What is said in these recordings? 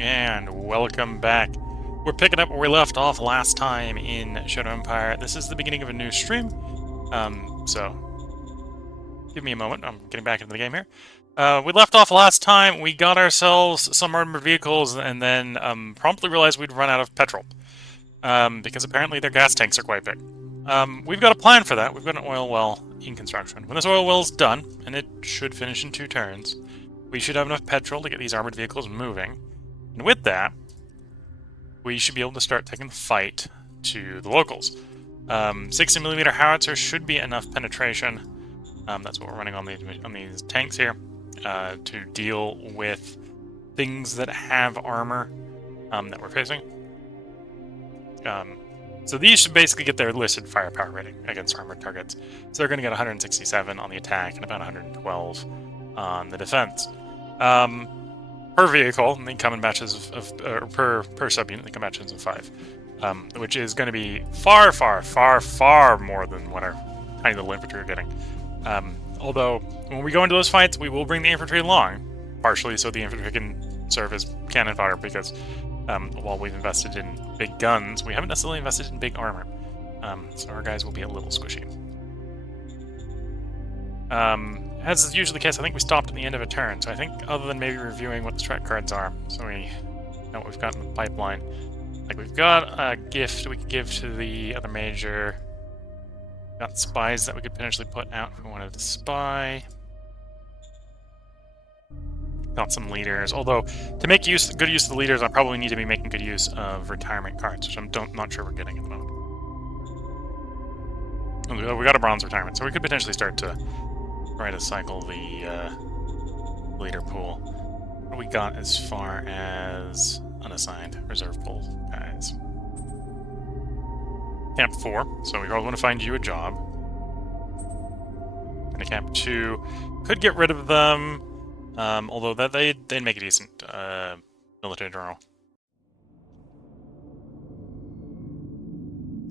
And welcome back. We're picking up where we left off last time in Shadow Empire. This is the beginning of a new stream, so give me a moment. I'm getting back into the game here. We left off last time. We got ourselves some armored vehicles and then promptly realized we'd run out of petrol because apparently their gas tanks are quite big. We've got a plan for that. We've got an oil well in construction. When this oil well's done, and it should finish in 2 turns, we should have enough petrol to get these armored vehicles moving. And with that, we should be able to start taking the fight to the locals. 60mm howitzer should be enough penetration. That's what we're running on these tanks here to deal with things that have armor that we're facing. So these should basically get their listed firepower rating against armored targets. So they're going to get 167 on the attack and about 112 on the defense. Per vehicle, and they come in batches of per subunit, they come in batches of 5, which is going to be far more than what our tiny little infantry are getting. Although, when we go into those fights, we will bring the infantry along, partially so the infantry can serve as cannon fodder, because while we've invested in big guns, we haven't necessarily invested in big armor. So our guys will be a little squishy. As is usually the case, I think we stopped at the end of a turn, so I think other than maybe reviewing what the strat cards are, so we know what we've got in the pipeline. Like, we've got a gift we could give to the other major. Got spies that we could potentially put out if we wanted to spy. Got some leaders, although to make good use of the leaders, I probably need to be making good use of retirement cards, which I'm not sure we're getting at the moment. We got a bronze retirement, so we could potentially start to try to cycle the leader pool. What do we got as far as unassigned reserve pool guys? Camp 4, so we probably want to find you a job. And Camp 2 could get rid of them, although they'd make a decent military general.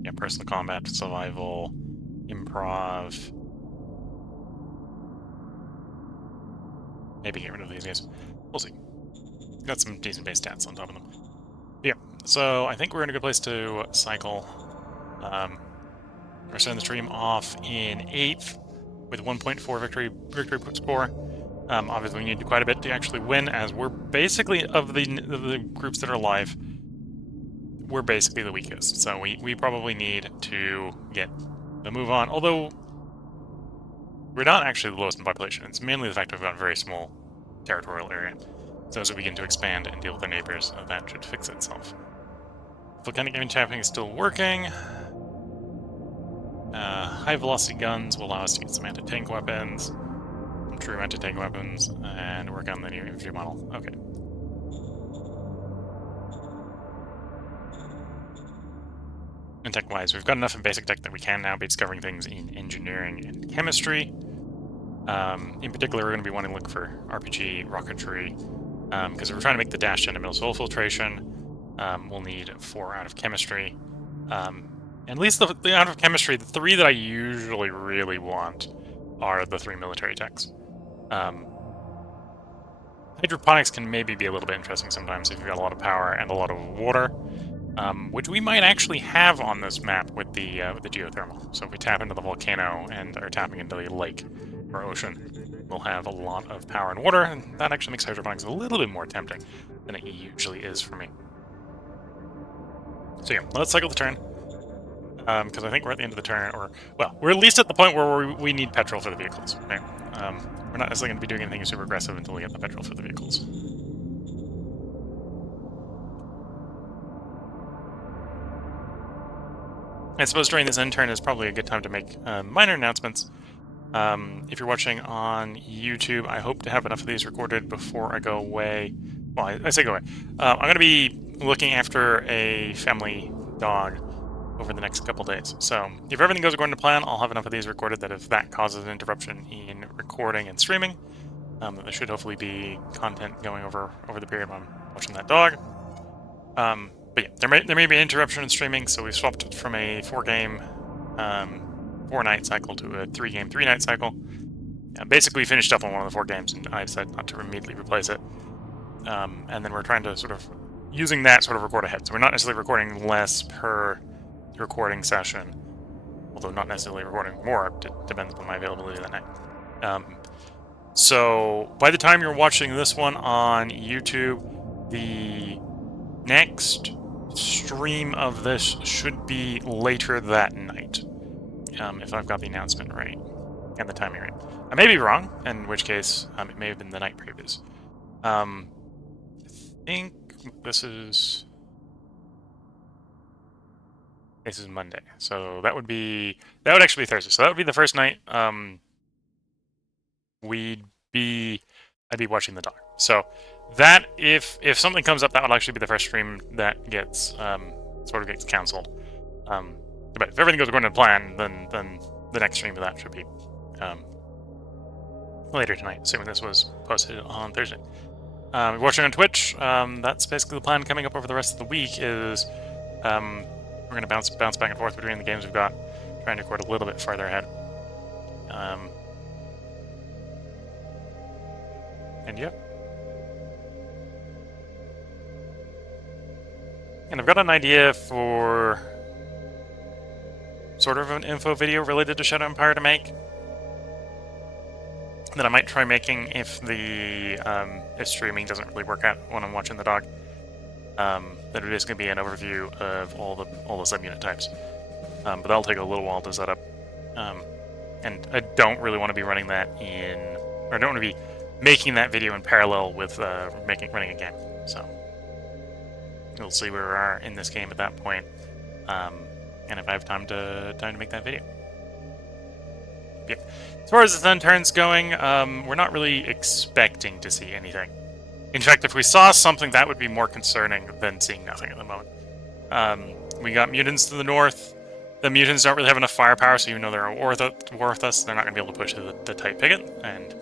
Yeah, personal combat, survival, improv. Maybe get rid of these guys. We'll see. Got some decent base stats on top of them. Yeah, so I think we're in a good place to cycle. We're starting the stream off in 8th with 1.4 victory score. Obviously, we need to do quite a bit to actually win, as we're basically, of the groups that are alive, we're basically the weakest. So we probably need to get the move on, although we're not actually the lowest in population. It's mainly the fact that we've got a very small territorial area. So as we begin to expand and deal with our neighbors, that should fix itself. Volcanic image tapping is still working. High velocity guns will allow us to get some anti-tank weapons, some true anti-tank weapons, and work on the new infantry model. Okay. And tech-wise, we've got enough in basic tech that we can now be discovering things in engineering and chemistry. In particular, we're going to be wanting to look for RPG, rocketry, because if we're trying to make the dash into middle soil filtration, we'll need 4 out of chemistry. At least the out of chemistry, the 3 that I usually really want are the 3 military techs. Hydroponics can maybe be a little bit interesting sometimes if you've got a lot of power and a lot of water, which we might actually have on this map with the geothermal. So if we tap into the volcano and are tapping into the lake or ocean, we'll have a lot of power and water, and that actually makes hydroponics a little bit more tempting than it usually is for me. So yeah, let's cycle the turn. Because I think we're at the end of the turn, or, well, we're at least at the point where we need petrol for the vehicles, right? We're not necessarily going to be doing anything super aggressive until we get the petrol for the vehicles. I suppose during this end turn is probably a good time to make minor announcements. If you're watching on YouTube, I hope to have enough of these recorded before I go away. Well, I say go away. I'm going to be looking after a family dog over the next couple days. So if everything goes according to plan, I'll have enough of these recorded that if that causes an interruption in recording and streaming, there should hopefully be content going over the period when I'm watching that dog. But yeah, there may be an interruption in streaming, so we've swapped from a 4-game 4-night cycle to a 3-game 3-night cycle. Basically, we finished up on one of the 4 games, and I decided not to immediately replace it. and then we're trying to sort of using that sort of record ahead. So we're not necessarily recording less per recording session, although not necessarily recording more. It depends on my availability that night. So by the time you're watching this one on YouTube, the next stream of this should be later that night, if I've got the announcement right and the timing right. I may be wrong, in which case it may have been the night previous. I think this is Monday, so that would actually be Thursday. So that would be the first night. I'd be watching the dog. So that if something comes up, that would actually be the first stream that gets sort of gets canceled. But if everything goes according to plan, then the next stream of that should be later tonight, assuming this was posted on Thursday. You're watching on Twitch. That's basically the plan coming up over the rest of the week. Is we're going to bounce back and forth between the games we've got, trying to record a little bit farther ahead. And yeah. And I've got an idea for sort of an info video related to Shadow Empire to make that I might try making if if streaming doesn't really work out when I'm watching the dog. That it is going to be an overview of all the subunit types, but that'll take a little while to set up. And I don't really want to be running that I don't want to be making that video in parallel with running a game. So we'll see where we are in this game at that point, and if I have time to make that video. Yeah. As far as the Sun turns going, we're not really expecting to see anything. In fact, if we saw something, that would be more concerning than seeing nothing at the moment. We got mutants to the north. The mutants don't really have enough firepower, so even though they're worth us, they're not going to be able to push the tight picket. And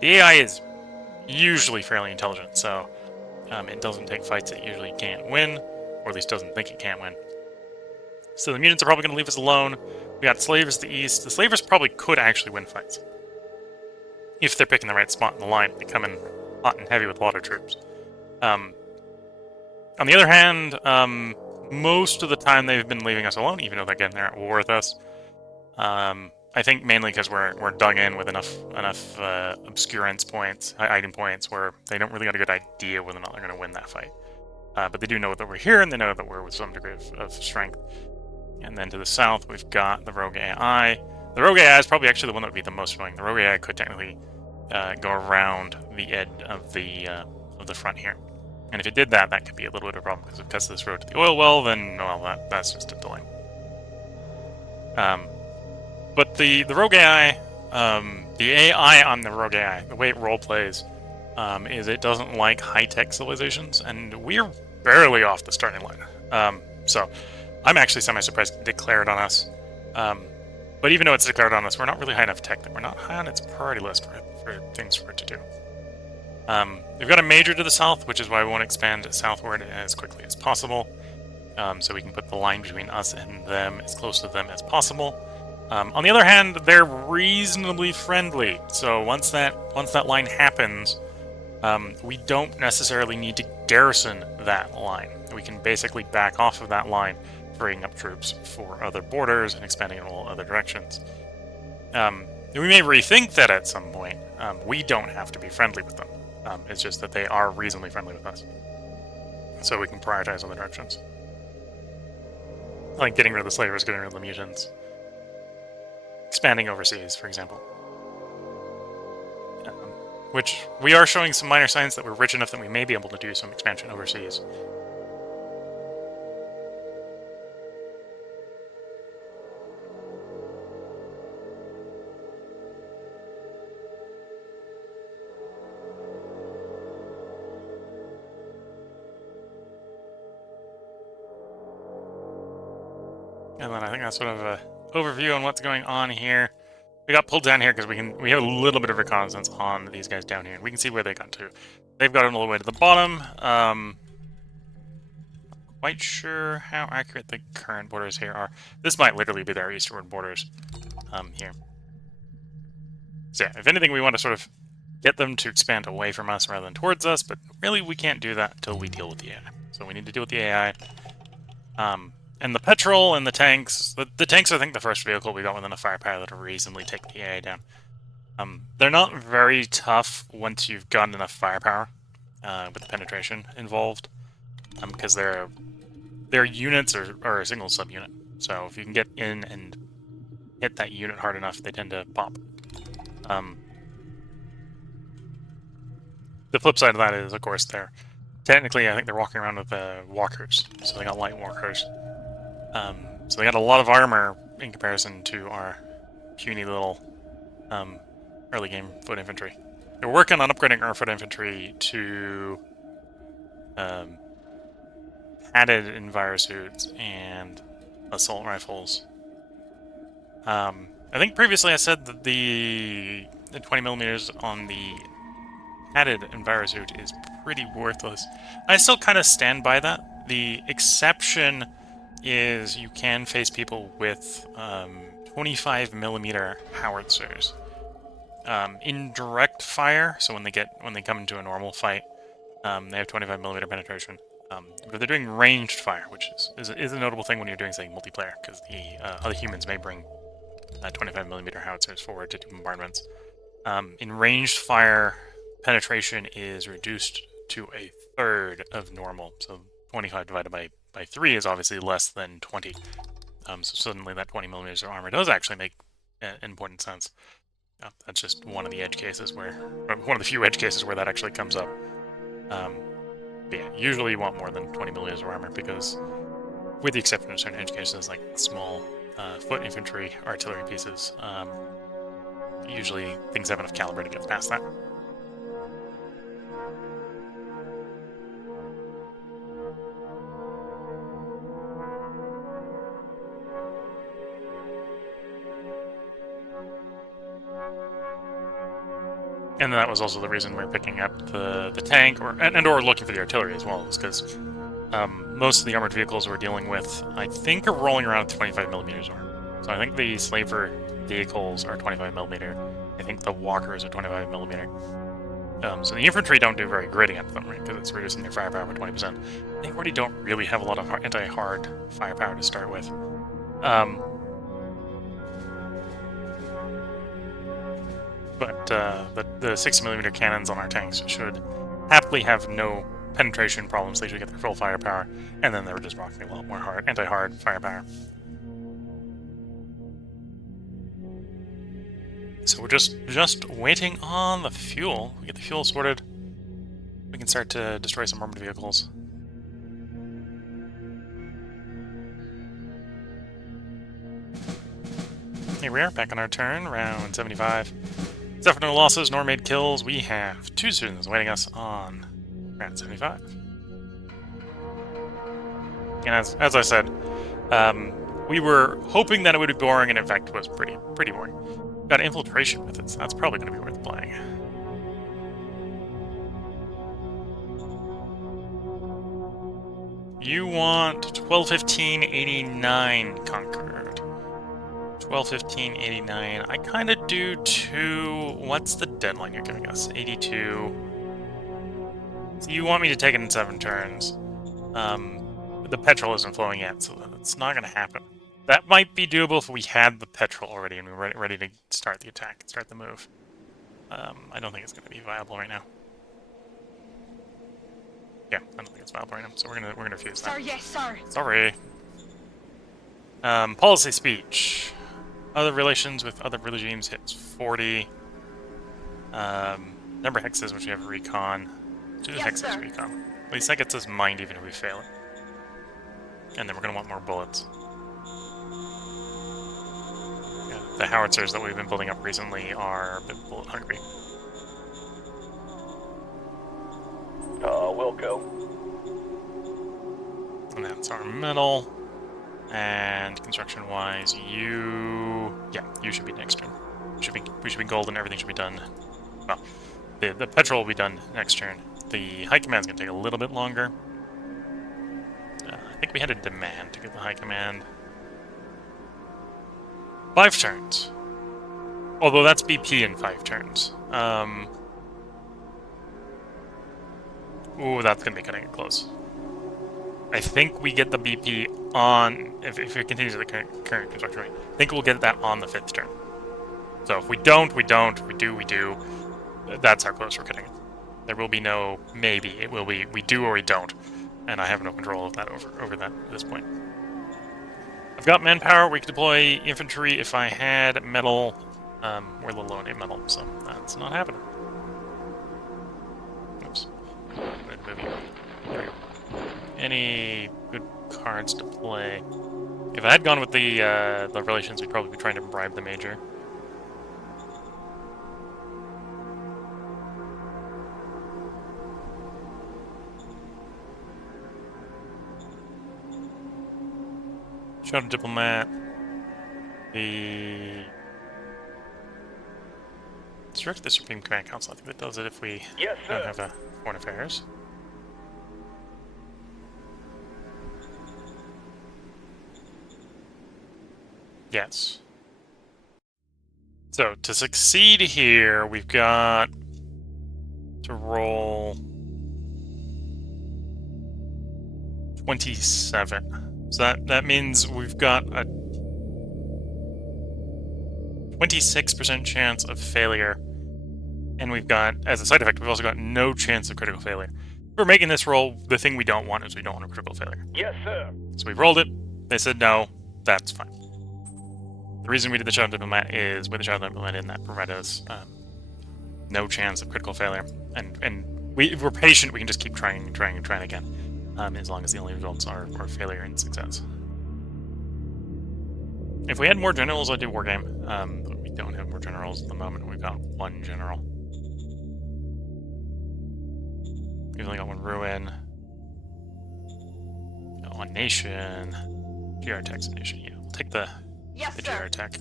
the AI is usually fairly intelligent, so it doesn't take fights it usually can't win, or at least doesn't think it can't win. So the mutants are probably going to leave us alone. We got slavers to the east. The slavers probably could actually win fights if they're picking the right spot in the line. They come in hot and heavy with a lot of troops. On the other hand, most of the time they've been leaving us alone, even though again they're at war with us. I think mainly because we're dug in with enough obscurance points, item points, where they don't really got a good idea whether or not they're going to win that fight. But they do know that we're here, and they know that we're with some degree of strength. And then to the south, we've got the rogue AI. The rogue AI is probably actually the one that would be the most annoying. The rogue AI could technically go around the edge of the front here. And if it did that, that could be a little bit of a problem, because if it cuts this road to the oil well, then, well, that's just a delay. But the rogue AI, the AI on the rogue AI, the way it role plays, is it doesn't like high-tech civilizations, and we're barely off the starting line. So I'm actually semi-surprised it declared on us. But even though it's declared on us, we're not really high enough tech that we're not high on its priority list for things for it to do. We've got a major to the south, which is why we want to expand southward as quickly as possible, so we can put the line between us and them as close to them as possible. On the other hand, they're reasonably friendly, so once that line happens, we don't necessarily need to garrison that line. We can basically back off of that line, freeing up troops for other borders and expanding in all other directions. We may rethink that at some point. We don't have to be friendly with them. It's just that they are reasonably friendly with us, so we can prioritize other directions. Like getting rid of the slavers, getting rid of the mutants, expanding overseas, for example. Which we are showing some minor signs that we're rich enough that we may be able to do some expansion overseas. And then I think that's sort of an overview on what's going on here. We got pulled down here because we have a little bit of reconnaissance on these guys down here. We can see where they got to. They've got it all the way to the bottom. Not quite sure how accurate the current borders here are. This might literally be their eastward borders here. So yeah, if anything, we want to sort of get them to expand away from us rather than towards us, but really we can't do that until we deal with the AI. So we need to deal with the AI. And the petrol and the tanks, the tanks are, I think, the first vehicle we got with enough firepower that'll reasonably take the AI down. They're not very tough once you've got enough firepower with the penetration involved, because their units are a single subunit. So if you can get in and hit that unit hard enough, they tend to pop. The flip side of that is, of course, technically, I think they're walking around with walkers, so they got light walkers. So they got a lot of armor in comparison to our puny little early game foot infantry. They're working on upgrading our foot infantry to padded envirosuits and assault rifles. I think previously I said that the 20mm on the padded envirosuit is pretty worthless. I still kind of stand by that. The exception is you can face people with 25mm howitzers. In direct fire, so when they come into a normal fight, they have 25mm penetration. But they're doing ranged fire, which is a notable thing when you're doing, say, multiplayer, because the other humans may bring 25mm howitzers forward to do bombardments. In ranged fire, penetration is reduced to a third of normal, so 25 divided by 3 is obviously less than 20. So suddenly that 20mm of armor does actually make important sense. That's just one of the edge cases one of the few edge cases where that actually comes up. But yeah, usually you want more than 20mm of armor, because with the exception of certain edge cases like small foot infantry, artillery pieces, usually things have enough caliber to get past that. And that was also the reason we were picking up the tank, or looking for the artillery as well, is because most of the armored vehicles we're dealing with, I think, are rolling around 25mm armor. So I think the slaver vehicles are 25mm. I think the walkers are 25mm. So the infantry don't do very great against them, right? Because it's reducing their firepower by 20%. They already don't really have a lot of anti-hard firepower to start with. But the 60mm cannons on our tanks should happily have no penetration problems. They should get their full firepower, and then they were just rocking a lot more anti-hard firepower. So we're just waiting on the fuel. We get the fuel sorted, we can start to destroy some armored vehicles. Here we are, back on our turn, round 75. Except for no losses nor made kills, we have 2 students waiting us on round 75. And as I said, we were hoping that it would be boring, and in fact it was pretty boring. Got infiltration with it, so that's probably going to be worth playing. You want 121589 conquered. 121589. I kind of do too. What's the deadline you're giving us? 82. So you want me to take it in 7 turns. The petrol isn't flowing yet, so that's not going to happen. That might be doable if we had the petrol already and we were ready to start the attack, start the move. I don't think it's going to be viable right now. Yeah, I don't think it's viable right now, so we're gonna refuse that. Sorry, yes, sir. Sorry. Policy speech. Other relations with other regimes hits 40. Number of hexes, which we have recon. Do the hexes recon. At least that gets us mined even if we fail it. And then we're gonna want more bullets. Yeah, the howitzers that we've been building up recently are a bit bullet hungry. We'll go. And that's our metal. And construction-wise, you should be next turn. We should be golden. Everything should be done. Well, the petrol will be done next turn. The high command's gonna take a little bit longer. I think we had a demand to get the high command. 5 turns. Although that's BP in 5 turns. Ooh, that's gonna be cutting it close. I think we get the BP on, if it continues at the current construction rate, I think we'll get that on the 5th turn. So if we don't, we don't. If we do, we do. That's how close we're getting it. There will be no maybe. It will be we do or we don't. And I have no control of that over that at this point. I've got manpower. We could deploy infantry if I had metal. We're a little low on metal, so that's not happening. Oops. Any good cards to play? If I had gone with the relations, we'd probably be trying to bribe the major. Shadow Diplomat. Direct the Supreme Command Council. I think that does it if we don't have a Foreign Affairs. Yes. So, to succeed here, we've got to roll 27. So that means we've got a 26% chance of failure. And we've got, as a side effect, we've also got no chance of critical failure. If we're making this roll, the thing we don't want is we don't want a critical failure. Yes, sir. So we rolled it. They said no. That's fine. The reason we did the Shadow Diplomat is with the Shadow Diplomat in that provided us no chance of critical failure. And we're patient. We can just keep trying again, as long as the only results are failure and success. If we had more generals, I'd do Wargame. But we don't have more generals at the moment. We've got one general. We've only got one Ruin. Got one Nation. GR Tech's a Nation. Yeah, we'll take the GR Tech.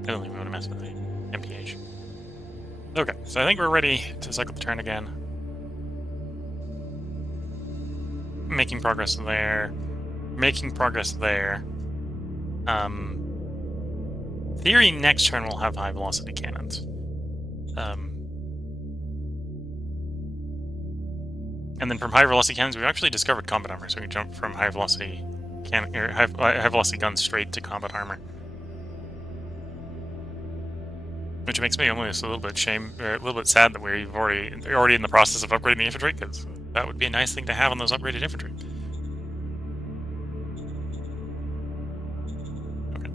I don't think we want to mess with the MPH. Okay, so I think we're ready to cycle the turn again. Making progress there. Making progress there. Theory next turn we'll have high velocity cannons. And then from high velocity cannons, we've actually discovered combat armor, so we can jump from high velocity cannon or high velocity guns straight to combat armor. Which makes me almost a little bit sad that we're already in the process of upgrading the infantry, because that would be a nice thing to have on those upgraded infantry. Okay.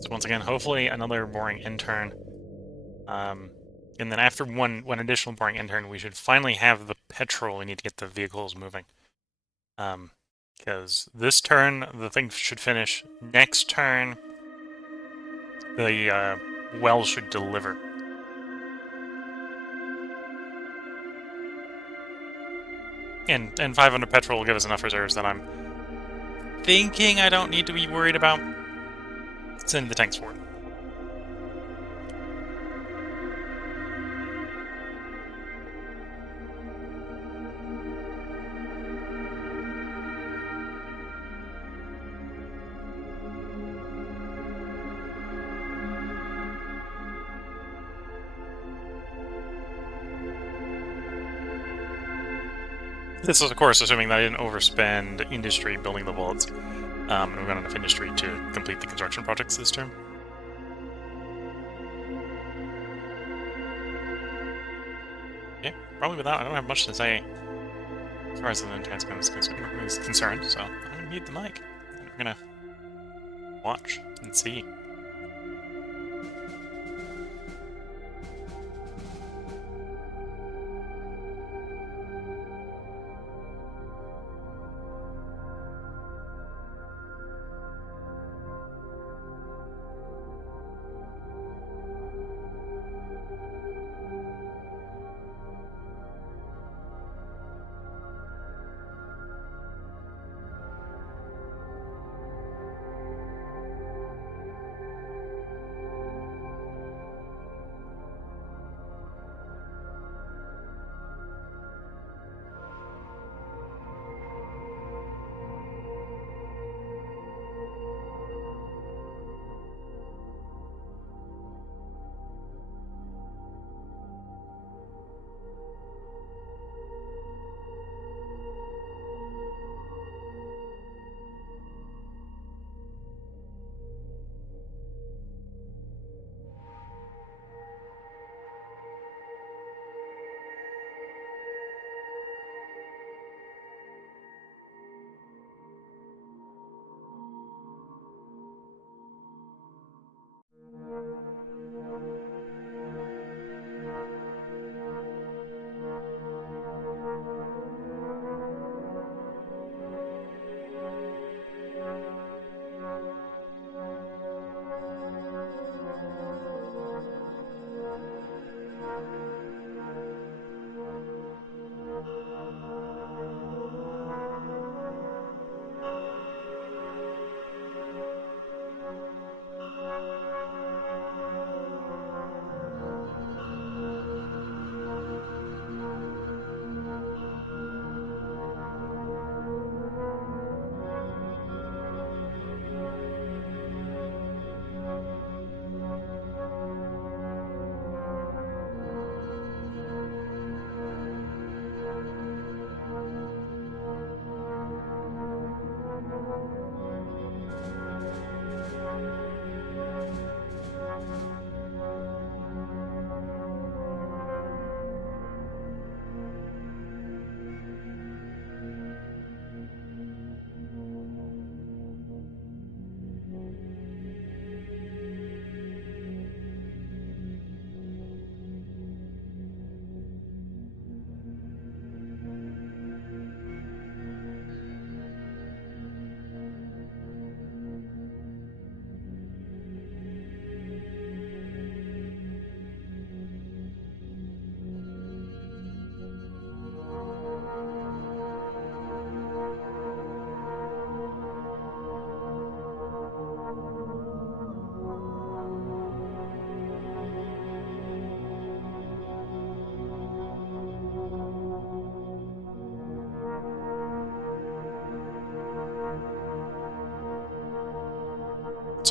So once again, hopefully another boring intern. And then after one additional boring intern, we should finally have the petrol we need to get the vehicles moving. Because this turn, the thing should finish. Next turn, the well should deliver. And 500 petrol will give us enough reserves that I'm thinking I don't need to be worried about sending the tanks forward. This is, of course, assuming that I didn't overspend industry building the bullets. And we've got enough industry to complete the construction projects this term. Yeah, probably without. I don't have much to say as far as the intense gun is concerned, so I'm going to mute the mic. We're going to watch and see.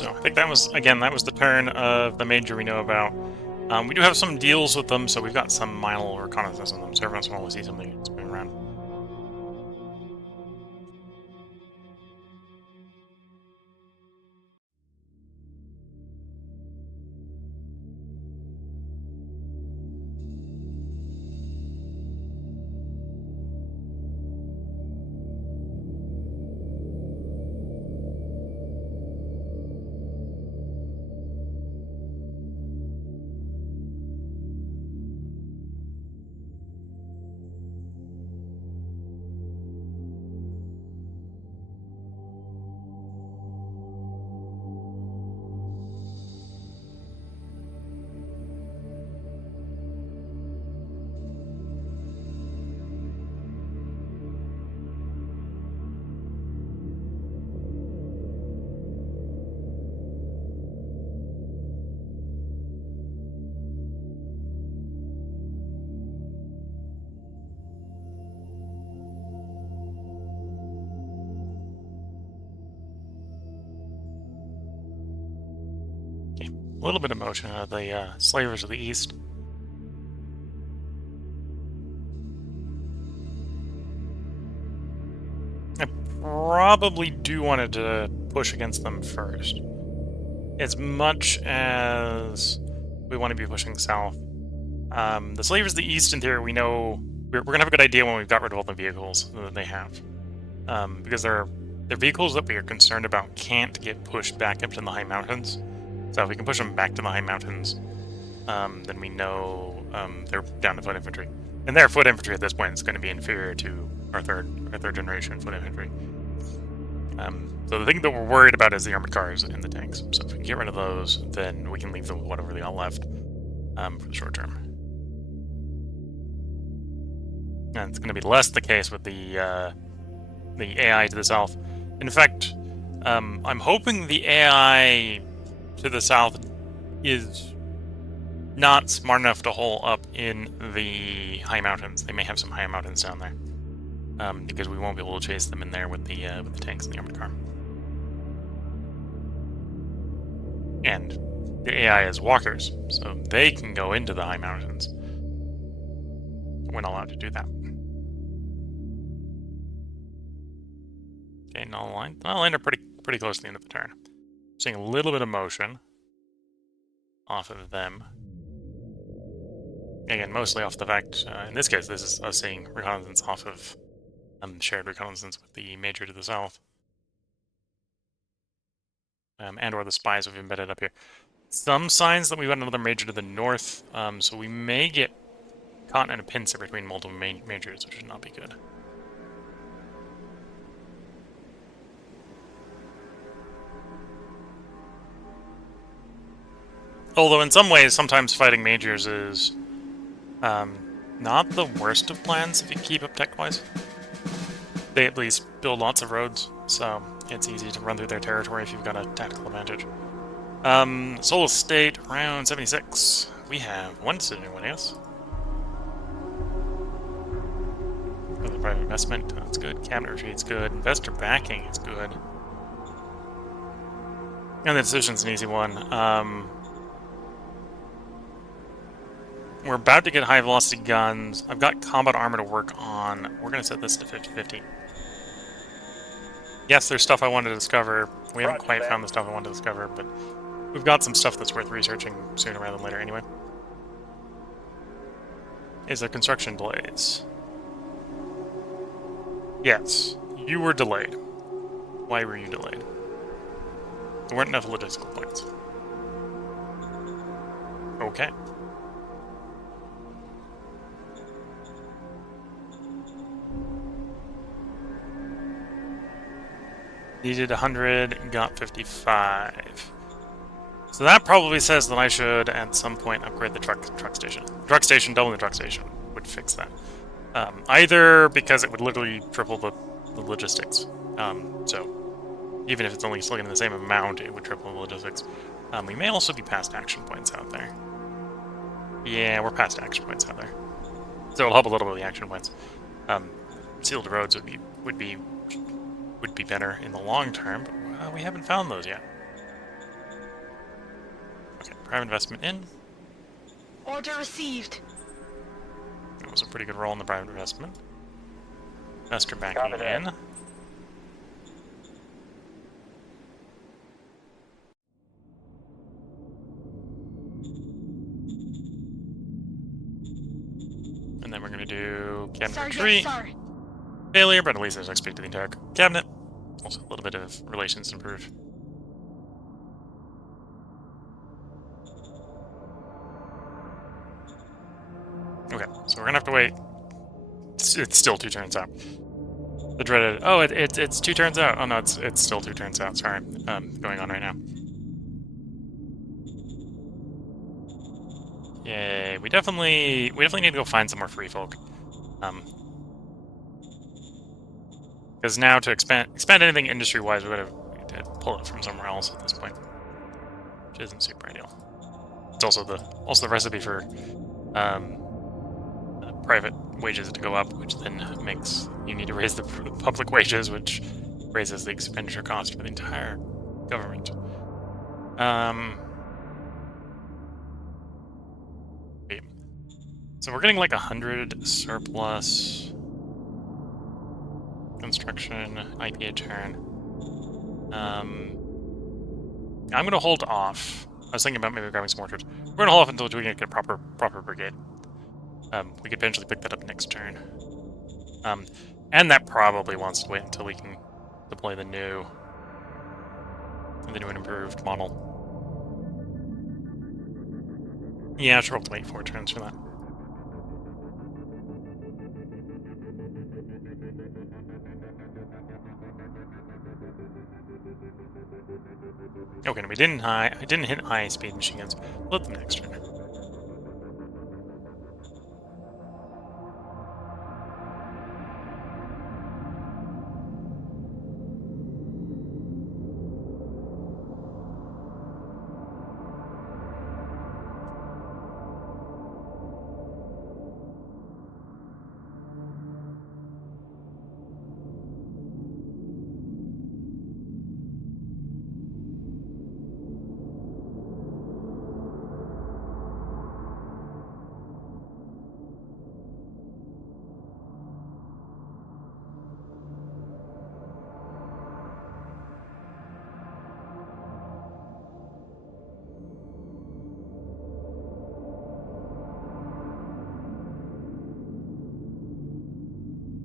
So I think that was, again, that was the turn of the major we know about. We do have some deals with them, so we've got some minor reconnaissance on them, so every once in a while we see something that's moving around. A little bit of motion out of the slavers of the east. I probably do want to push against them first. As much as we want to be pushing south. The slavers of the east, in theory, we know... We're going to have a good idea when we've got rid of all the vehicles that they have. Because they're vehicles that we are concerned about can't get pushed back up to the high mountains. So if we can push them back to the high mountains, then we know they're down to foot infantry. And their foot infantry at this point is going to be inferior to our third generation foot infantry. So the thing that we're worried about is the armored cars and the tanks. So if we can get rid of those, then we can leave them with whatever they got left for the short term. And it's going to be less the case with the AI to the south. In fact, I'm hoping the AI to the south is not smart enough to hole up in the high mountains. They may have some high mountains down there, because we won't be able to chase them in there with the tanks and the armored car. And the AI is walkers, so they can go into the high mountains. We're not allowed to do that. Okay, null line. Null line are pretty close to the end of the turn. Seeing a little bit of motion off of them. Again, mostly off the fact, in this case, this is us seeing reconnaissance off of shared reconnaissance with the major to the south. And or the spies we've embedded up here. Some signs that we've got another major to the north, so we may get caught in a pincer between multiple majors, which would not be good. Although in some ways, sometimes fighting majors is not the worst of plans if you keep up tech-wise. They at least build lots of roads, so it's easy to run through their territory if you've got a tactical advantage. Solar State, round 76. We have one decision winning us. Further private investment, that's good. Cabinet retreat's good. Investor backing is good. And the decision's an easy one. We're about to get high-velocity guns. I've got combat armor to work on. We're going to set this to 50-50. Yes, there's stuff I wanted to discover. We haven't quite found the stuff I wanted to discover, but we've got some stuff that's worth researching sooner rather than later anyway. Is there construction delays? Yes. You were delayed. Why were you delayed? There weren't enough logistical points. Okay. Needed 100, got 55. So that probably says that I should, at some point, upgrade the truck station. Truck station, doubling the truck station would fix that. Either because it would literally triple the logistics. So even if it's only still getting the same amount, it would triple the logistics. We may also be past action points out there. Yeah, we're past action points out there. So it'll help a little bit with the action points. Sealed roads would be better in the long term, but we haven't found those yet. private investment in. Order received. It was a pretty good roll in the private investment. Investor backing in. And then we're going to do cabinet retreat. Yes, sir. Failure, but at least there's XP to the entire cabinet. Also a little bit of relations improved. Okay, so we're gonna have to wait. It's still 2 turns out. The dreaded. Oh, it's 2 turns out. Oh no, it's still 2 turns out. Sorry, going on right now. Yay! We definitely need to go find some more free folk. Because now to expand anything industry-wise, we would have to pull it from somewhere else at this point, which isn't super ideal. It's also the recipe for private wages to go up, which then makes you need to raise the public wages, which raises the expenditure cost for the entire government. Okay. So we're getting like 100 surplus construction IP a turn. I'm gonna hold off. I was thinking about maybe grabbing some more troops. We're gonna hold off until we can get a proper brigade. We could potentially pick that up next turn. And that probably wants to wait until we can deploy the new and improved model. Yeah, sure, we'll wait 4 turns for that. Okay, no, we didn't hit high speed machine guns. Let them next turn.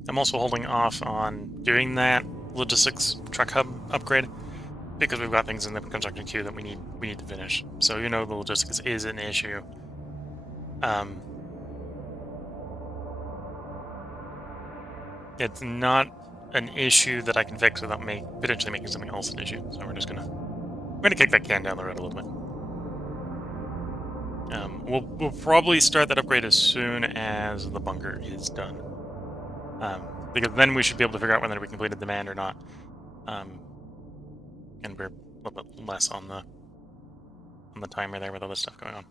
I'm also holding off on doing that logistics truck hub upgrade because we've got things in the construction queue that we need to finish. So the logistics is an issue. It's not an issue that I can fix without potentially making something else an issue. So we're gonna kick that can down the road a little bit. We'll probably start that upgrade as soon as the bunker is done. Because then we should be able to figure out whether we completed demand or not. And we're a little bit less on the timer there with other stuff going on.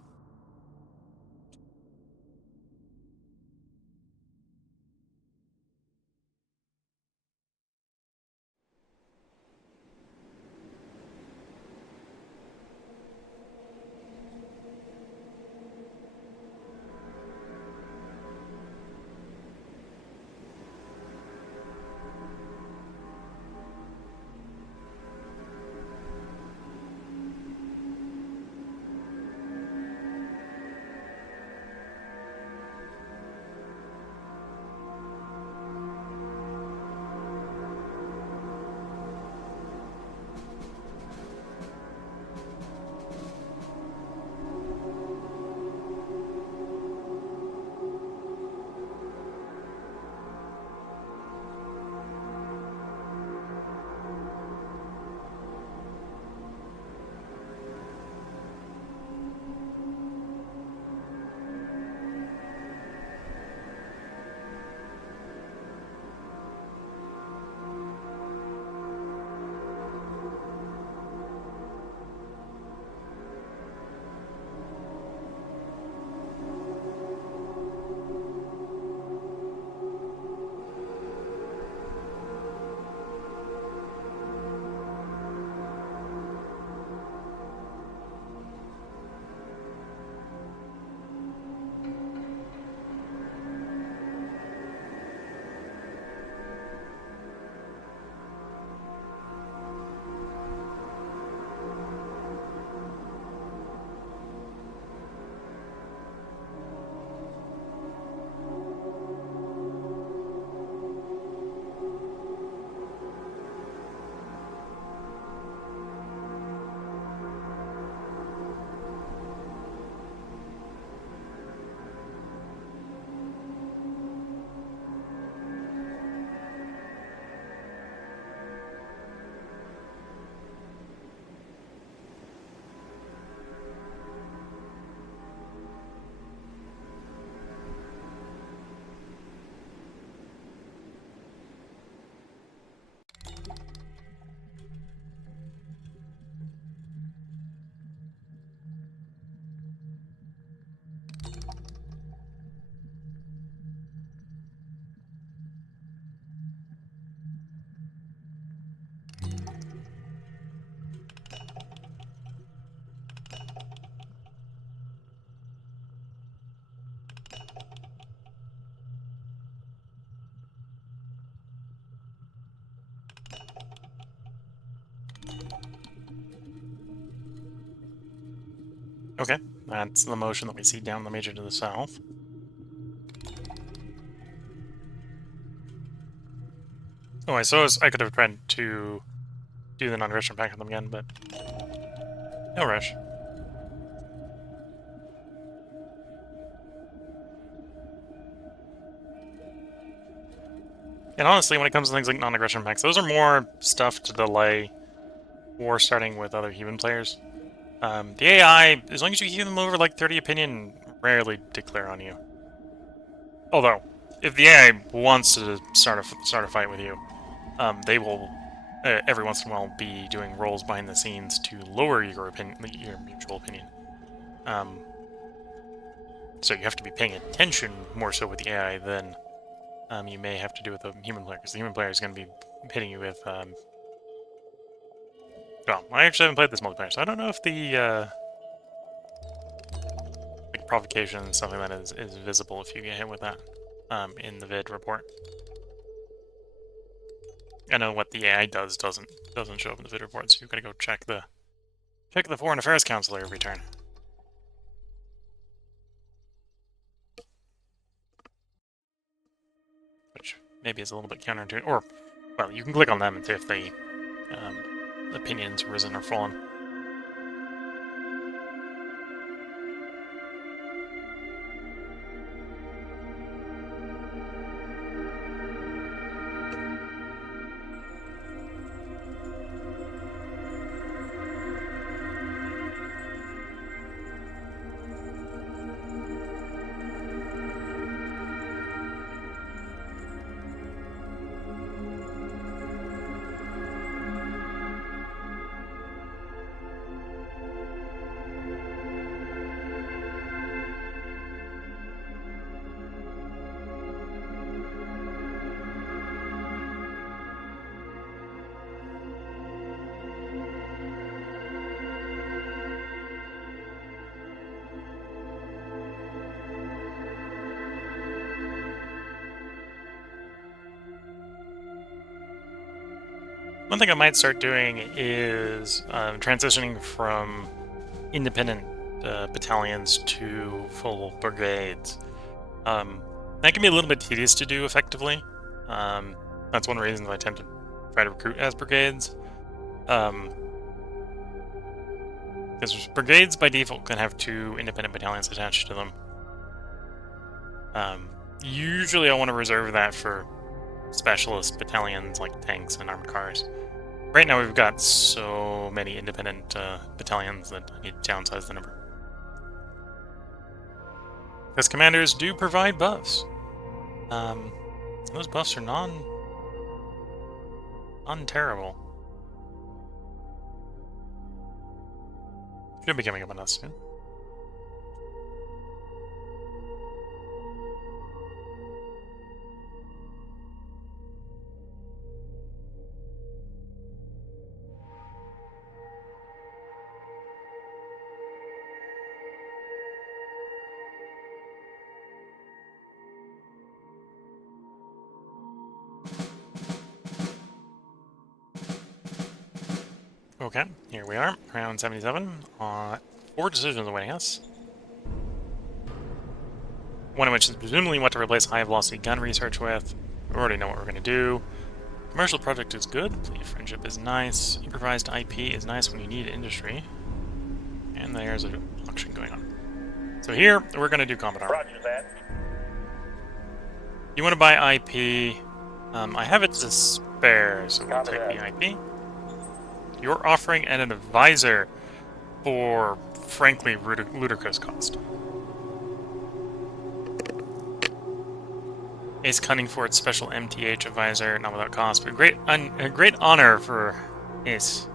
Okay, that's the motion that we see down the major to the south. Oh, I suppose I could have tried to do the non-rush and back on them again, but no rush. And honestly, when it comes to things like non-aggression packs, those are more stuff to delay war starting with other human players. The AI, as long as you keep them over like 30 opinion, rarely declare on you. Although, if the AI wants to start a fight with you, they will every once in a while be doing rolls behind the scenes to lower your mutual opinion. So you have to be paying attention more so with the AI than you may have to do with the human player, because the human player is going to be hitting you with. Well, I actually haven't played this multiplayer, so I don't know if the like provocation and something like that is visible if you get hit with that in the vid report. I know what the AI doesn't show up in the vid report, so you've got to go check the Foreign Affairs Counselor every turn. Which maybe is a little bit counterintuitive, or well, you can click on them and see if the opinions risen or fallen. One thing I might start doing is transitioning from independent battalions to full brigades. That can be a little bit tedious to do effectively. That's one reason I tend to try to recruit as brigades. Because brigades by default can have 2 independent battalions attached to them. Usually I want to reserve that for specialist battalions like tanks and armored cars. Right now we've got so many independent battalions that I need to downsize the number. Because commanders do provide buffs. Those buffs are non-terrible. Should be coming up on us soon. Okay, here we are, round 77. 4 decisions awaiting us. One of which is presumably what to replace high-velocity gun research with. We already know what we're going to do. Commercial project is good. Plea of friendship is nice. Improvised IP is nice when you need industry. And there's an auction going on. So here, we're going to do combat armor. Roger that. You want to buy IP. I have it to spare, so we'll take the IP. You're offering an advisor for, frankly, ludicrous cost. Ace Cunningford's special MTH advisor, not without cost, but a great honor for Ace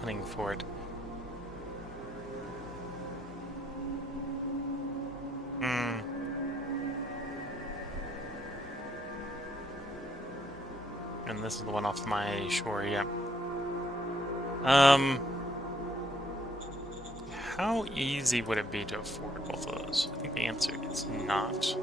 Cunningford. And this is the one off my shore, yeah. How easy would it be to afford both of those? I think the answer is not.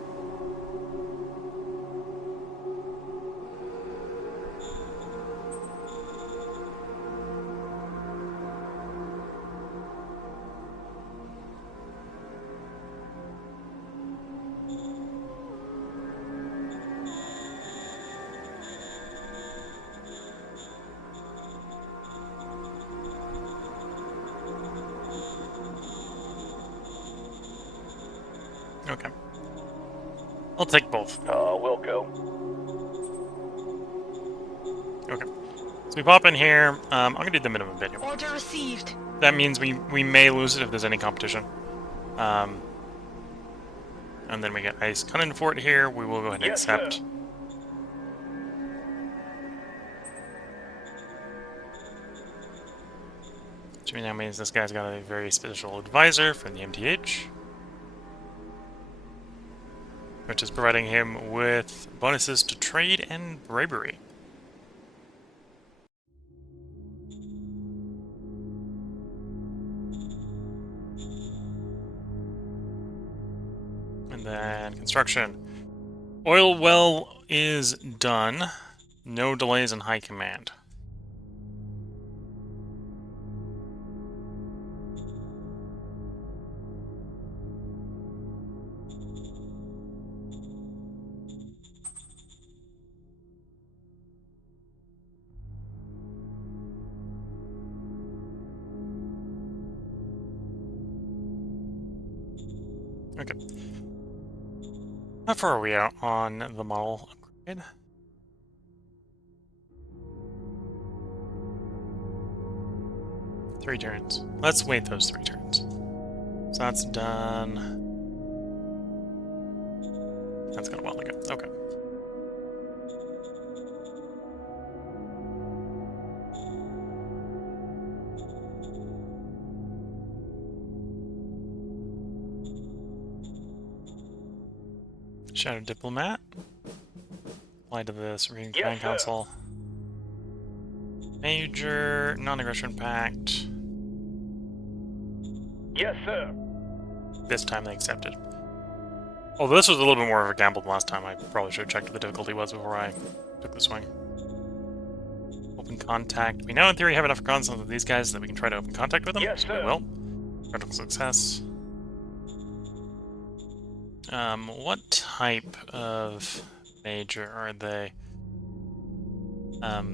Okay. I'll take both. We'll go. Okay. So we pop in here. I'm gonna do the minimum bid here. Order received. That means we may lose it if there's any competition. And then we get ice cannon fort here. We will go ahead and Yes, accept. sir. Which now means this guy's got a very special advisor from the MTH, which is providing him with bonuses to trade and bravery. And then construction. Oil well is done. No delays in high command. Okay. How far are we out on the model upgrade? Three turns. Let's wait those 3 turns. So that's done. That's got a while ago. Okay. Shadow Diplomat. Apply to the Supreme Command sir. Council. Major Non-Aggression Pact. Yes, sir. This time they accepted. Although this was a little bit more of a gamble than last time, I probably should have checked what the difficulty was before I took the swing. Open contact. We now in theory have enough reconnaissance with these guys that we can try to open contact with them. Yes, so sir. we will. Critical success. What type of major are they?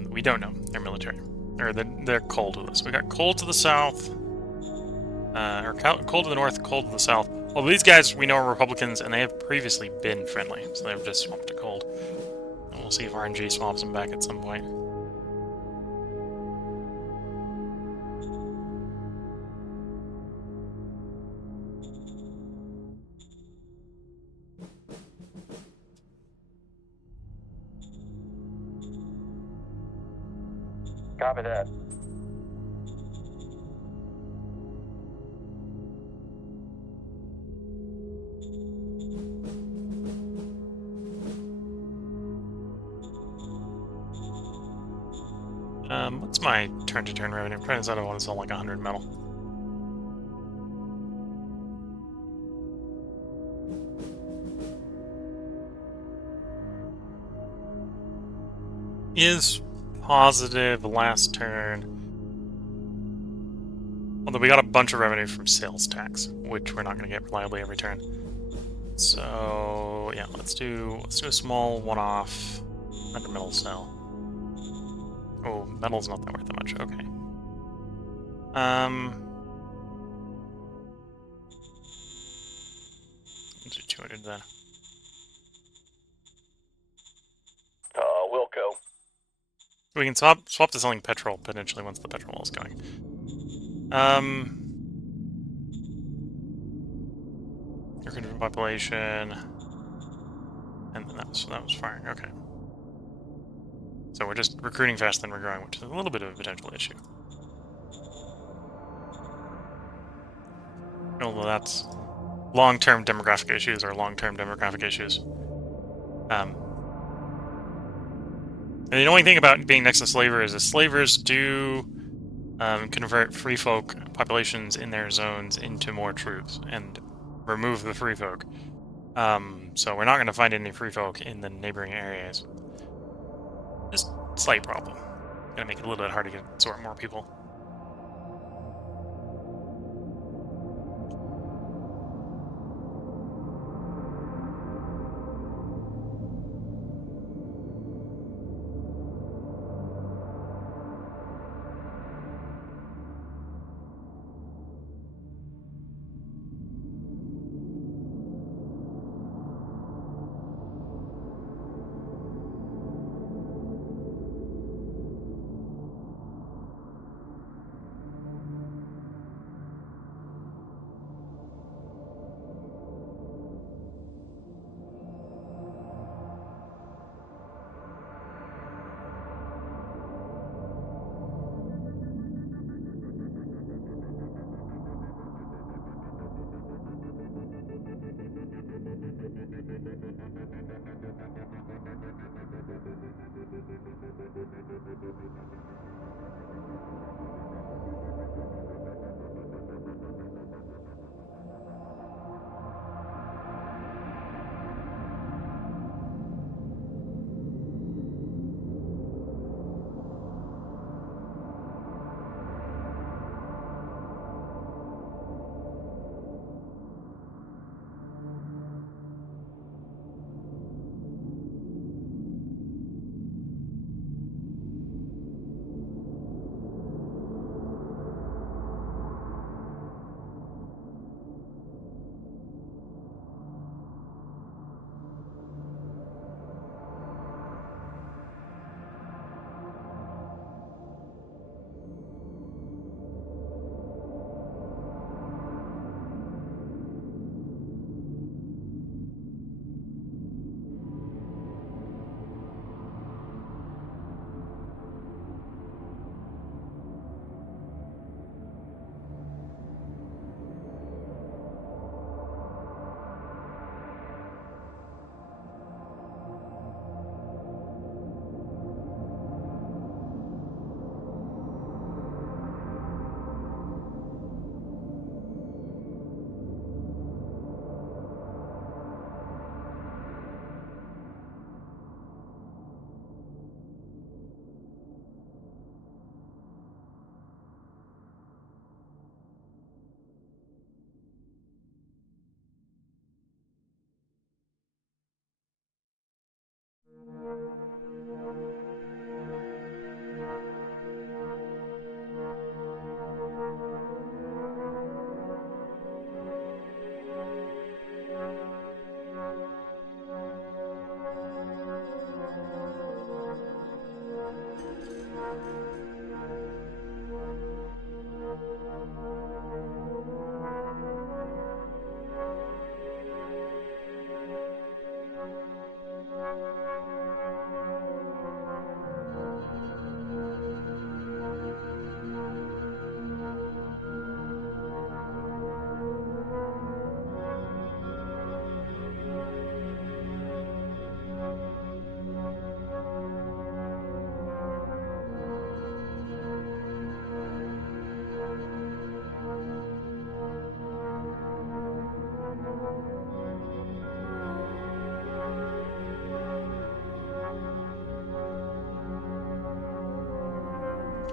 We don't know. They're military. Or they're cold to us. We got cold to the south. Or cold to the north, cold to the south. Well, these guys we know are Republicans, and they have previously been friendly, so they've just swapped to cold. And we'll see if RNG swaps them back at some point. Copy that. What's my turn-to-turn revenue? I'm trying to decide if I want to sell like 100 metal. Is positive last turn. Although we got a bunch of revenue from sales tax, which we're not going to get reliably every turn. So yeah, let's do a small one-off 100 metal sell. Oh, metal's not that worth that much. Okay. Let's do 200 then. We'll go. We can swap to selling petrol potentially once the petrol wall is going. Recruitment population, and then that was firing. Okay. So we're just recruiting faster than we're growing, which is a little bit of a potential issue. Although that's long-term demographic issues or long-term demographic issues. And the only thing about being next to slavers is slavers do convert free folk populations in their zones into more troops and remove the free folk. So we're not going to find any free folk in the neighboring areas. Just a slight problem. Gonna make it a little bit hard to sort more people.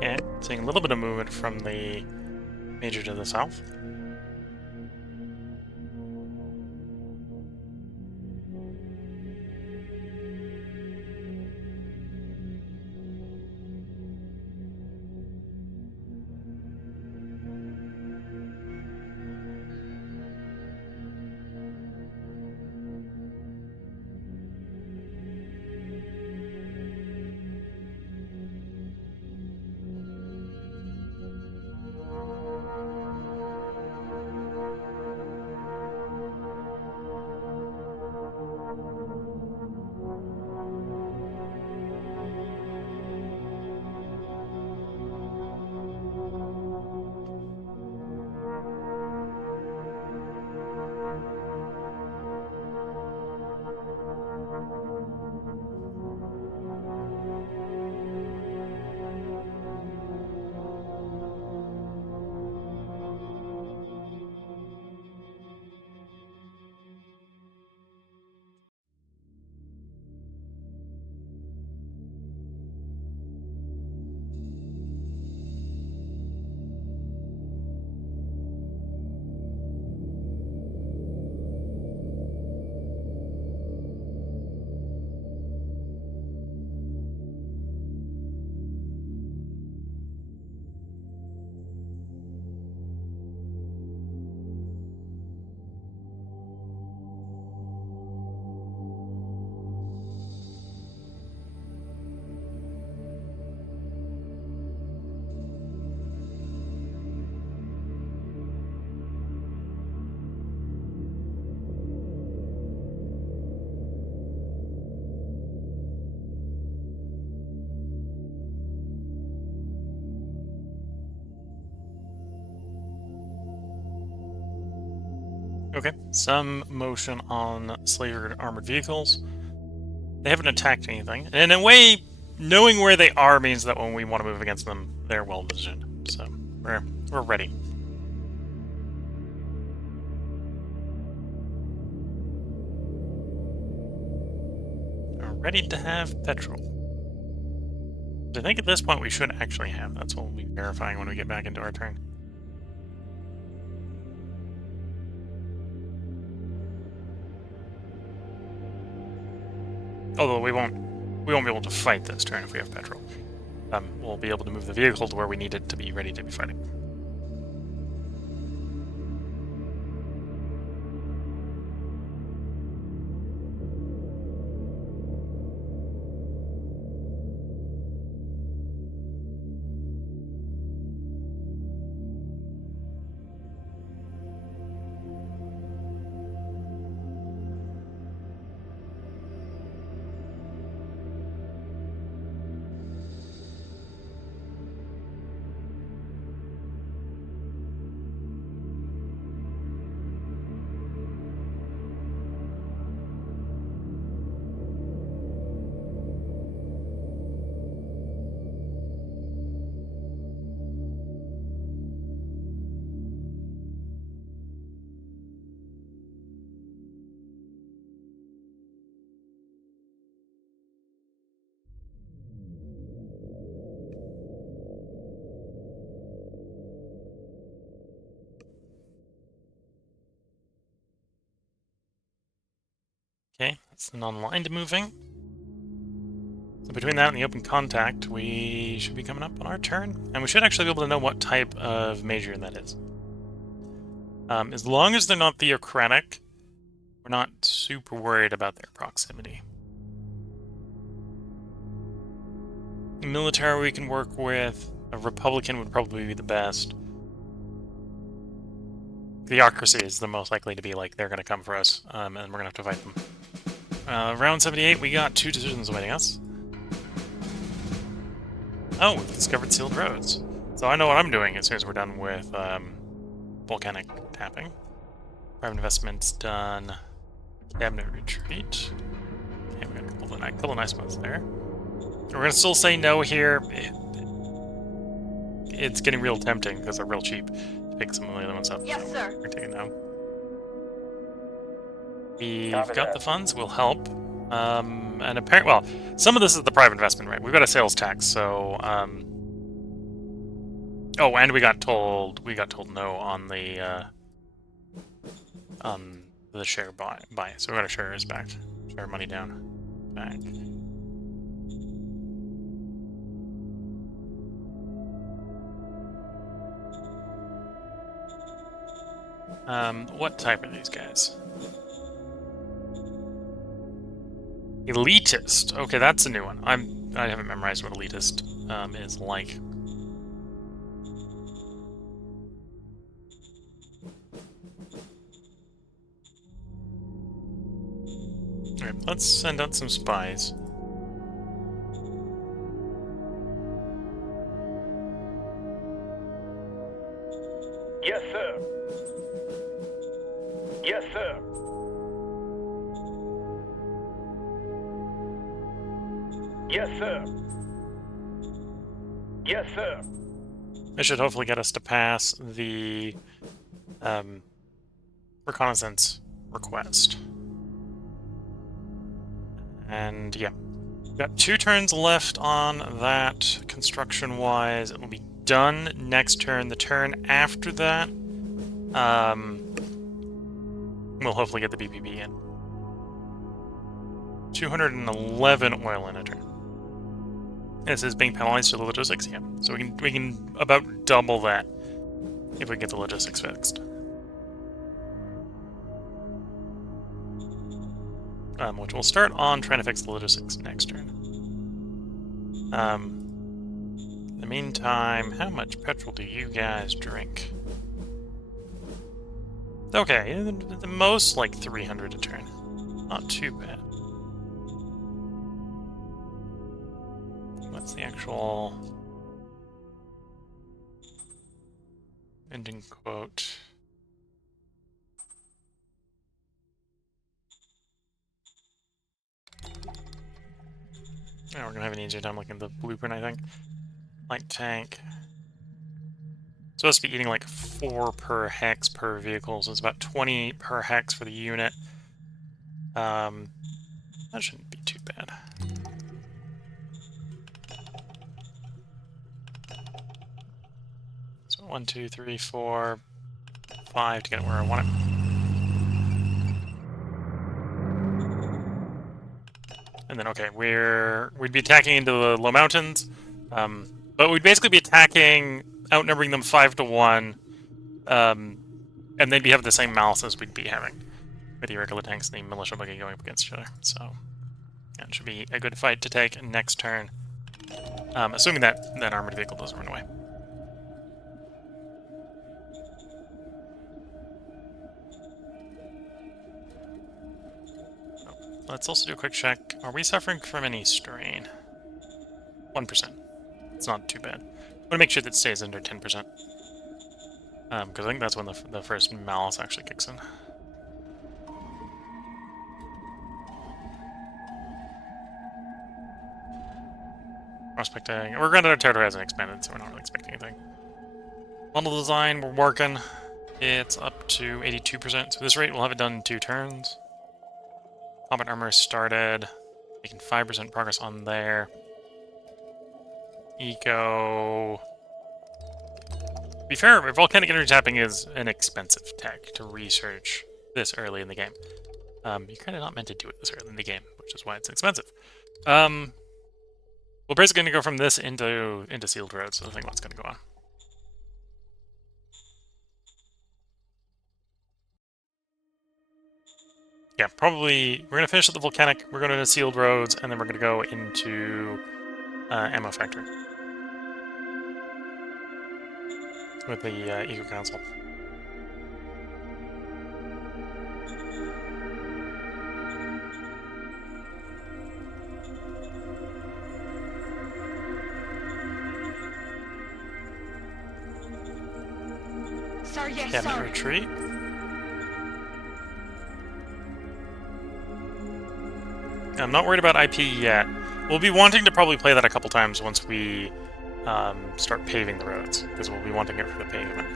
Okay, seeing a little bit of movement from the Major to the south. Okay, some motion on slaver armored vehicles. They haven't attacked anything. And in a way, knowing where they are means that when we want to move against them, they're well positioned. So we're ready. We're ready to have petrol. I think at this point we should actually have. That's what we'll be verifying when we get back into our turn. Although we won't be able to fight this turn if we have petrol. We'll be able to move the vehicle to where we need it to be ready to be fighting. Okay, that's non-aligned moving. So between that and the open contact, we should be coming up on our turn. And we should actually be able to know what type of major that is. As long as they're not theocratic, we're not super worried about their proximity. Military we can work with. A Republican would probably be the best. Theocracy is the most likely to be like, they're going to come for us, and we're going to have to fight them. Round 78, we got 2 decisions awaiting us. Oh, we've discovered sealed roads. So I know what I'm doing as soon as we're done with volcanic tapping. Private investment's done. Cabinet retreat. Okay, we got a couple of nice ones there. We're going to still say no here. It's getting real tempting because they're real cheap to pick some of the other ones up. Yes, sir. We're taking no. We've got the funds, we'll help. And apparently, well, some of this is the private investment, right? We've got a sales tax, so oh, and we got told no on the share buy. So we got our shares back. Share money down. Back. What type are these guys? Elitist. Okay, that's a new one. I haven't memorized what elitist is like. Alright, let's send out some spies. Yes, sir. Yes, sir. Yes, sir. Yes, sir. This should hopefully get us to pass the reconnaissance request. And yeah, we've got 2 turns left on that construction-wise. It will be done next turn. The turn after that, we'll hopefully get the BPB in. 211 oil in a turn. This is being penalized to the logistics, yeah. So we can about double that if we get the logistics fixed. Which we'll start on trying to fix the logistics next turn. In the meantime, how much petrol do you guys drink? Okay, the most like 300 a turn. Not too bad. What's the actual ending quote? Oh, we're gonna have an easier time looking at the blueprint, I think. Light tank. Supposed to be eating like 4 per hex per vehicle, so it's about 20 per hex for the unit. That shouldn't be too bad. So 1, 2, 3, 4, 5 to get it where I want it. And then, okay, we'd be attacking into the low mountains, but we'd basically be attacking, outnumbering them 5 to 1, and they'd be having the same malice as we'd be having with the irregular tanks and the militia buggy going up against each other. So that should be a good fight to take next turn, assuming that armored vehicle doesn't run away. Let's also do a quick check. Are we suffering from any strain? 1%. It's not too bad. I want to make sure that it stays under 10%. Because I think that's when the first malice actually kicks in. Prospecting. We're granted our territory hasn't expanded, so we're not really expecting anything. Model design, we're working. It's up to 82%. So at this rate, we'll have it done in 2 turns. Combat armor started. Making 5% progress on there. Eco. To be fair, volcanic energy tapping is an expensive tech to research this early in the game. You're kind of not meant to do it this early in the game, which is why it's expensive. We're basically going to go from this into sealed roads, so I think what's going to go on. Yeah, probably we're going to finish at the volcanic, we're going to sealed roads, and then we're going to go into ammo factory with the Eco Council. Sir, yes, Cabinet sir. retreat. I'm not worried about IP yet. We'll be wanting to probably play that a couple times once we start paving the roads, because we'll be wanting it for the pavement.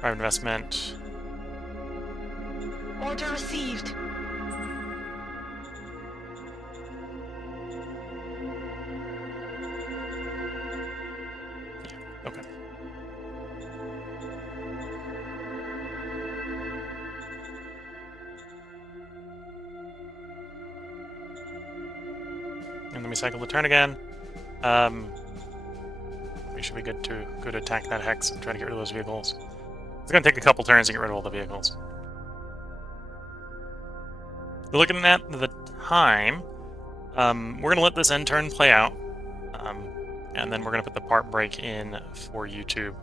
Private investment. Order received. Yeah, okay. And then we cycle the turn again. We should be good to attack that hex and try to get rid of those vehicles. It's going to take a couple turns to get rid of all the vehicles. We're looking at the time. We're going to let this end turn play out. And then we're going to put the part break in for YouTube.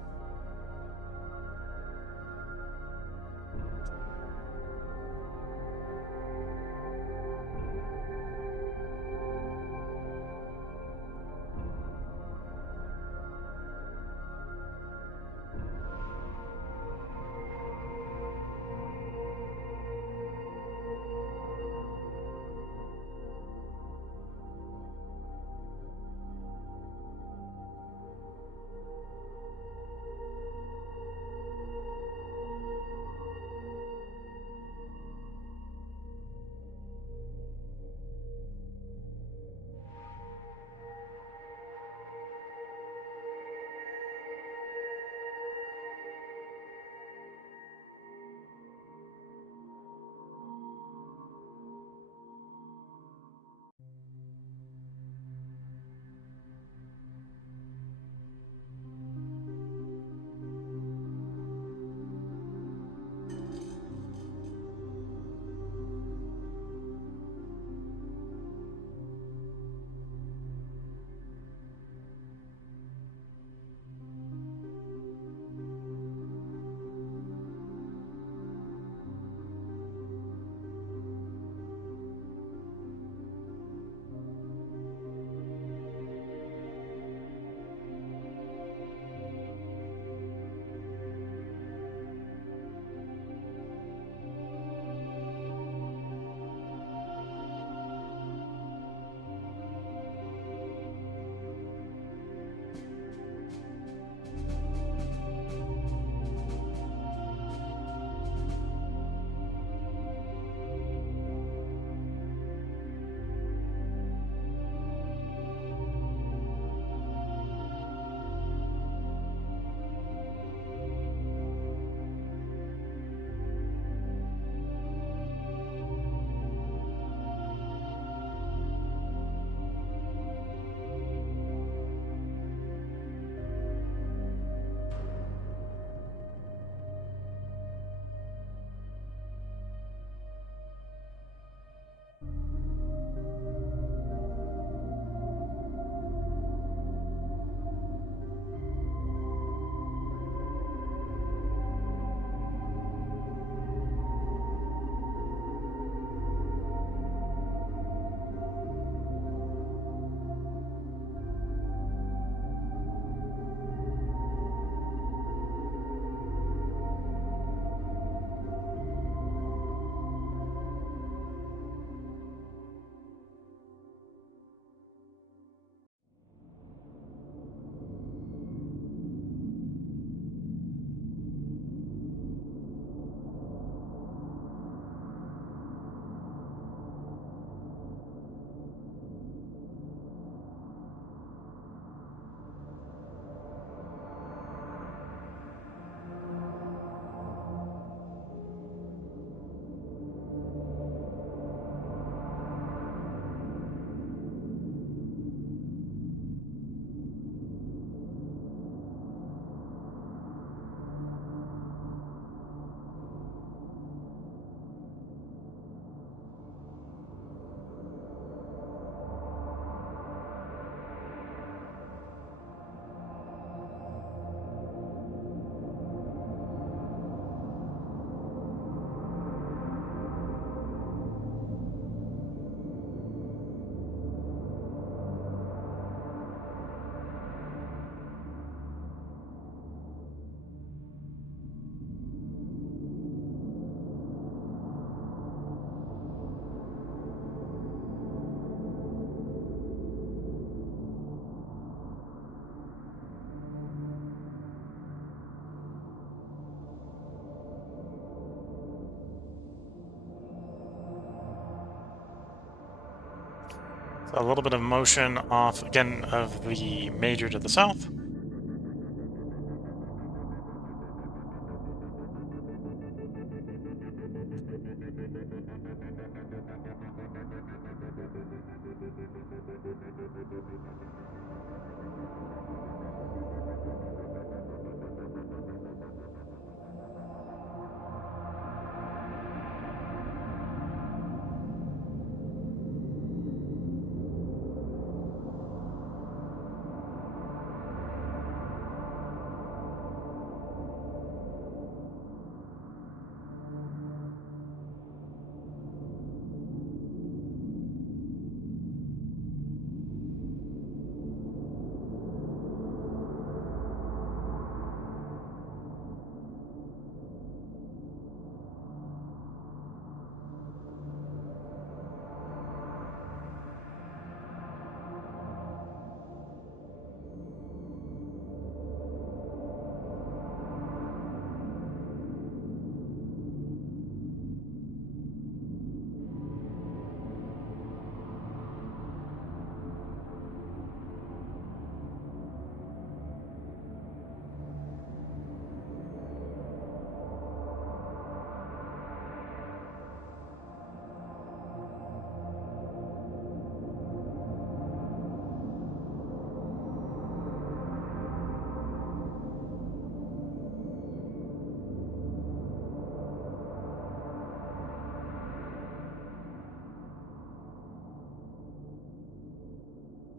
a little bit of motion off, again, of the major to the south.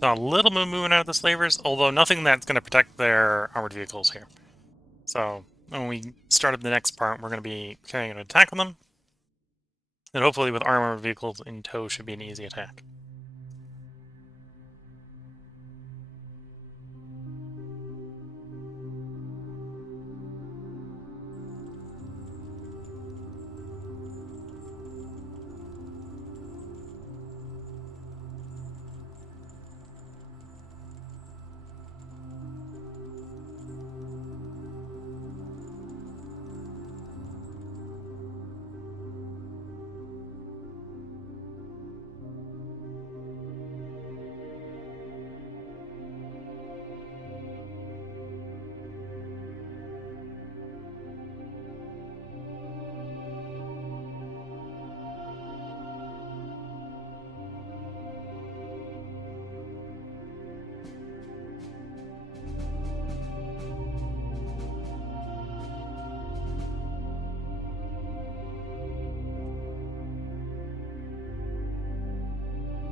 So a little bit of movement out of the slavers, although nothing that's going to protect their armored vehicles here. So when we start up the next part, we're going to be carrying an attack on them. And hopefully with armored vehicles in tow should be an easy attack.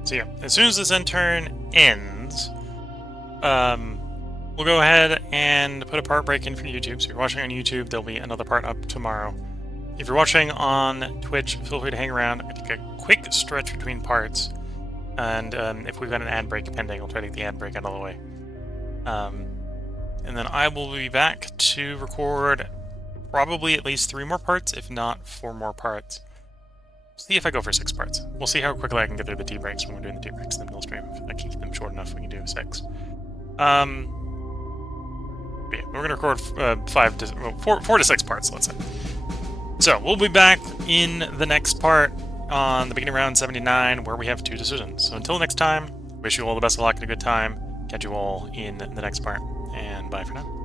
So yeah, as soon as this end turn ends, we'll go ahead and put a part break in for YouTube. So if you're watching on YouTube, there'll be another part up tomorrow. If you're watching on Twitch, feel free to hang around. I take a quick stretch between parts, and if we've got an ad break pending, I'll try to get the ad break out of the way. And then I will be back to record probably at least 3 more parts, if not 4 more parts. See if I go for 6 parts. We'll see how quickly I can get through the tea breaks when we're doing the tea breaks in the middle stream. If I can keep them short enough, we can do 6. But yeah, we're gonna record 4 to 6 parts, let's say. So we'll be back in the next part on the beginning round 79, where we have 2 decisions. So until next time, wish you all the best of luck and a good time. Catch you all in the next part, and bye for now.